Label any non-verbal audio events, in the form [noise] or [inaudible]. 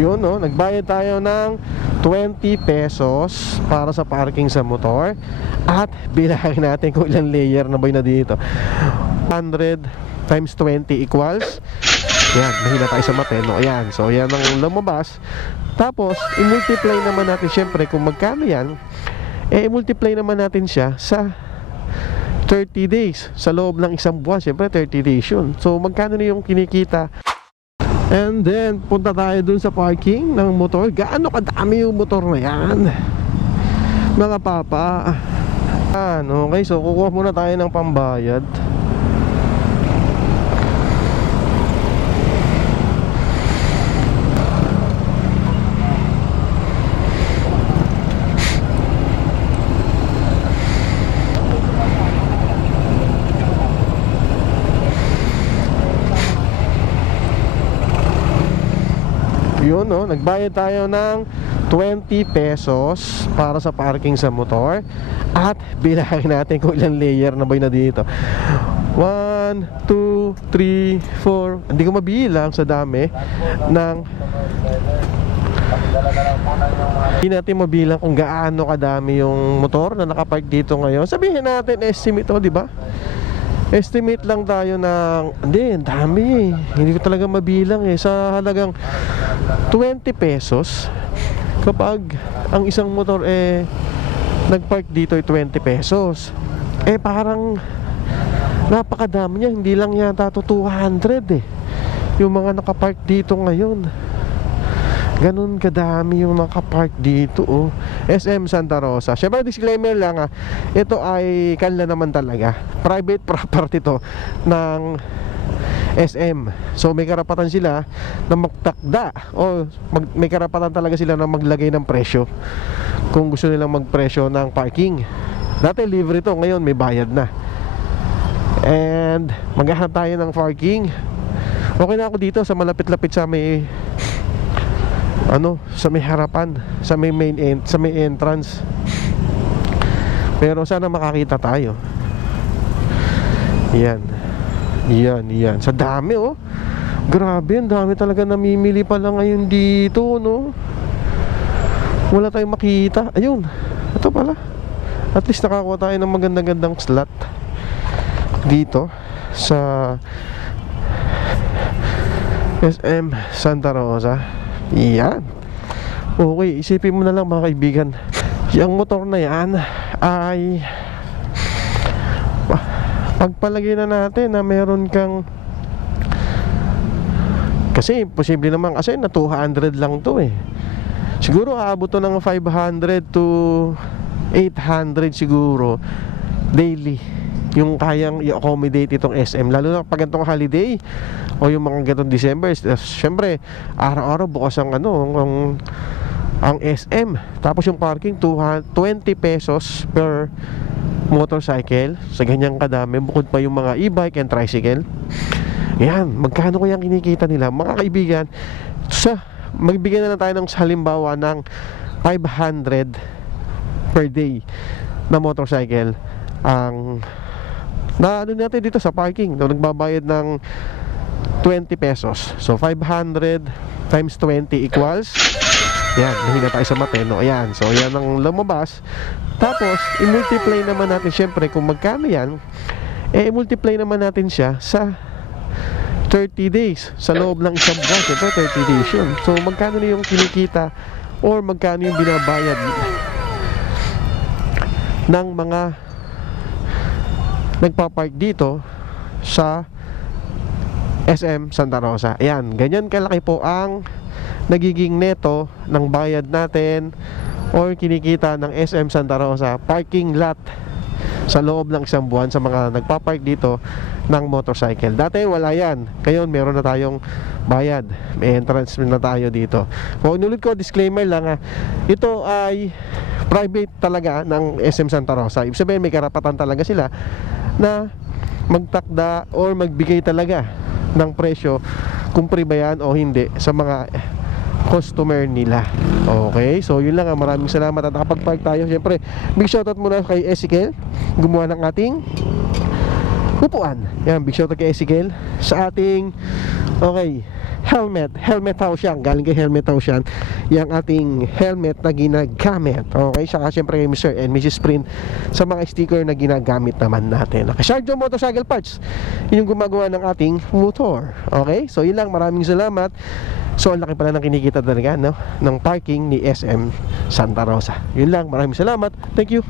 Yun no, nagbayad tayo ng 20 pesos para sa parking sa motor. At [laughs] bilangin natin kung ilang layer na ba na dito. 100 times 20 equals yan, mahina tayo sa mate no? Ayan, so yan ang lumabas. Tapos, i-multiply naman natin syempre kung magkano yan eh, i-multiply naman natin siya sa 30 days sa loob ng isang buwan. Syempre 30 days yun. So magkano na yung kinikita And then, punta tayo dun sa parking ng motor. Gaano kadami yung motor na yan? Mga papa. Ano, okay, so kukuha muna tayo ng pambayad. Yun no, nagbayad tayo ng 20 pesos para sa parking sa motor. At bilangin natin kung ilang layer na ba yun na dito. 1, 2, 3, 4 hindi ko mabilang sa dami ng hindi natin mabilang kung gaano kadami yung motor na nakapark dito ngayon. Sabihin natin estimate to, di ba? Estimate lang tayo ng Hindi, dami. Hindi ko talaga mabilang eh. Sa halagang 20 pesos. Kapag ang isang motor eh Nagpark dito ay 20 pesos. Eh parang Napakadami niya. Hindi lang yata to 200 eh. Yung mga nakapark dito ngayon. Ganun kadami yung nakapark dito oh. SM Santa Rosa. Siyempre disclaimer lang ah. Ito ay kanla naman talaga. Private [laughs] property to Ng SM So may karapatan sila Na magtakda O mag, may karapatan talaga sila na maglagay ng presyo Kung gusto nilang magpresyo ng parking. Dati libre to. Ngayon may bayad na. And Maghahanap tayo ng parking. Okay na ako dito sa malapit-lapit sa may ano sa may harapan sa may main en- sa may entrance. Pero sana makakita tayo. Yan yan yan sa dami oh. Grabe ang dami talaga namimili pa lang ngayon dito no? Wala tayong makita ayun ito pala. At least nakakuha tayo ng magandang-gandang slot dito sa SM Santa Rosa. Yan Okay, isipin mo na lang mga kaibigan. Yung motor na yan Ay Pagpalagay na natin na meron kang Kasi posible naman kasi na 200 lang to eh. Siguro aabot to ng 500 to 800 siguro Daily yung kayang i-accommodate itong SM lalo na pag itong holiday o yung mga ganitong December. Eh, syempre araw-araw bukas ang ano ang, ang SM tapos yung parking 200 20 pesos per motorcycle sa ganyang kadami bukod pa yung mga e-bike and tricycle. Yan magkano kaya kinikita nila? Mga kaibigan sa magbigay na lang tayo ng halimbawa ng 500 per day na motorcycle ang na ano natin dito sa parking. No, nagbabayad ng 20 pesos. So 500 times 20 equals yan, mahina tayo sa mate no? ayan, so yan ang lumabas. Tapos, i-multiply naman natin syempre kung magkano yan eh, i-multiply naman natin siya sa 30 days sa loob ng isang buwan. Syempre 30 days yun. So magkano na yung kinikita or magkano yung binabayad ng mga nagpa-park dito sa SM Santa Rosa. Ayan, ganyan kalaki po ang nagiging neto ng bayad natin or kinikita ng SM Santa Rosa parking lot sa loob ng isang buwan sa mga nagpa-park dito ng motorcycle. Dati wala yan. Ngayon meron na tayong bayad. May entrance na tayo dito. Kung inulit ko, disclaimer lang ha. Ito ay private talaga ng SM Santa Rosa. Ibig sabihin may karapatan talaga sila na magtakda or magbigay talaga ng presyo kung free ba yan o hindi sa mga customer nila. Okay, so yun lang. ah. Maraming salamat at nakapag-park tayo. Siyempre, big shoutout muna kay Ezekiel, gumawa ng ating upuan. Yan, big shoutout kay Ezekiel sa ating okay, helmet. Helmet house yan. Galing kay helmet house yan. Yung ating helmet na ginagamit. Okay? Saka syempre kay Mr. and Mrs. Sprint sa mga sticker na ginagamit naman natin. Okay? Sharjo Motorcycle Parts. Yun yung gumagawa ng ating motor. Okay? So yun lang. Maraming salamat. So ang laki pala ng kinikita talaga no? ng parking ni SM Santa Rosa. Yun lang. Maraming salamat. Thank you.